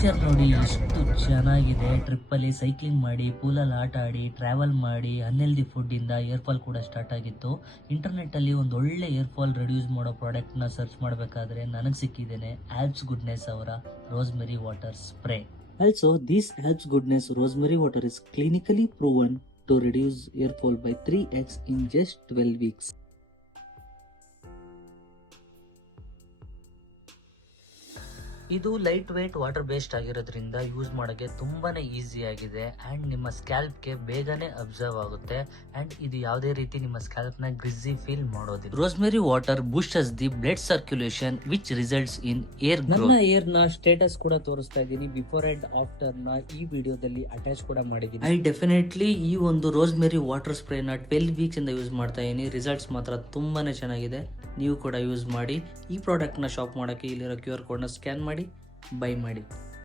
Picture ನೋಡಿ ಎಷ್ಟು ಚೆನ್ನಾಗಿದೆ. ಟ್ರಿಪ್ಪಲ್ಲಿ ಸೈಕ್ಲಿಂಗ್ ಮಾಡಿ, ಪೂಲಲ್ಲಿ ಆಟ ಆಡಿ, ಟ್ರಾವೆಲ್ ಮಾಡಿ, ಅನ್ಹೆಲ್ದಿ ಫುಡ್ಡಿಂದ ಏರ್ ಫಾಲ್ ಕೂಡ ಸ್ಟಾರ್ಟ್ ಆಗಿತ್ತು. ಇಂಟರ್ನೆಟ್ಟಲ್ಲಿ ಒಂದು ಒಳ್ಳೆ ಏರ್ ಫಾಲ್ ರೆಡ್ಯೂಸ್ ಮಾಡೋ ಪ್ರಾಡಕ್ಟ್ನ ಸರ್ಚ್ ಮಾಡಬೇಕಾದ್ರೆ ನನಗೆ ಸಿಕ್ಕಿದ್ದೇನೆ ಆಲ್ಪ್ಸ್ ಗುಡ್ನೆಸ್ ಅವರ rosemary water spray. Also, this Alps Goodness Rosemary Water is clinically proven to reduce air fall by 3x in just 12 weeks. ಇದು ಲೈಟ್ ವೇಟ್ ವಾಟರ್ ಬೇಸ್ಡ್ ಆಗಿರೋದ್ರಿಂದ use ಮಾಡೋಕ್ಕೆ ತುಂಬಾನೇ easy ಆಗಿದೆ ಅಂಡ್ ನಿಮ್ಮ ಸ್ಕ್ಯಾಲ್ಪ್ಗೆ ಬೇಗನೆ ಅಬ್ಸರ್ವ್ ಆಗುತ್ತೆ and ಇದು ಯಾವುದೇ ರೀತಿ ನಿಮ್ಮ ಸ್ಕ್ಯಾಲ್ಪ್ನ ಗ್ರಿಝಿ ಫೀಲ್ ಮಾಡೋದಿಲ್ಲ. Rosemary water boosts the blood circulation which results in hair growth. ನನ್ನ ಏರ್ ನ ಸ್ಟೇಟಸ್ ಕೂಡ ತೋರಿಸ್ತಾ ಇದ್ದೀನಿ. ಬಿಫೋರ್ ಅಂಡ್ ಆಫ್ಟರ್ ನ ಈ ವಿಡಿಯೋದಲ್ಲಿ ಅಟ್ಯಾಚ್ ಕೂಡ ಮಾಡಿದ್ದೀನಿ. ಐ ಡೆಫಿನೆಟ್ಲಿ ಈ ಒಂದು ರೋಸ್ಮೆರಿ ವಾಟರ್ ಸ್ಪ್ರೇ ನ 12 ವೀಕ್ಸ್ ಇಂದ ಯೂಸ್ ಮಾಡ್ತಾ ಇದ್ದೀನಿ. ರಿಸಲ್ಟ್ಸ್ ಮಾತ್ರ ತುಂಬಾನೇ ಚೆನ್ನಾಗಿದೆ. ನೀವು ಕೂಡ ಯೂಸ್ ಮಾಡಿ. ಈ ಪ್ರಾಡಕ್ಟ್ ನ ಶಾಪ್ ಮಾಡೋಕ್ಕೆ ಇಲ್ಲಿರೋ QR ಕೋಡ್ ನ ಸ್ಕ್ಯಾನ್ ಮಾಡಿ ಬೈ ಮಾಡಿ.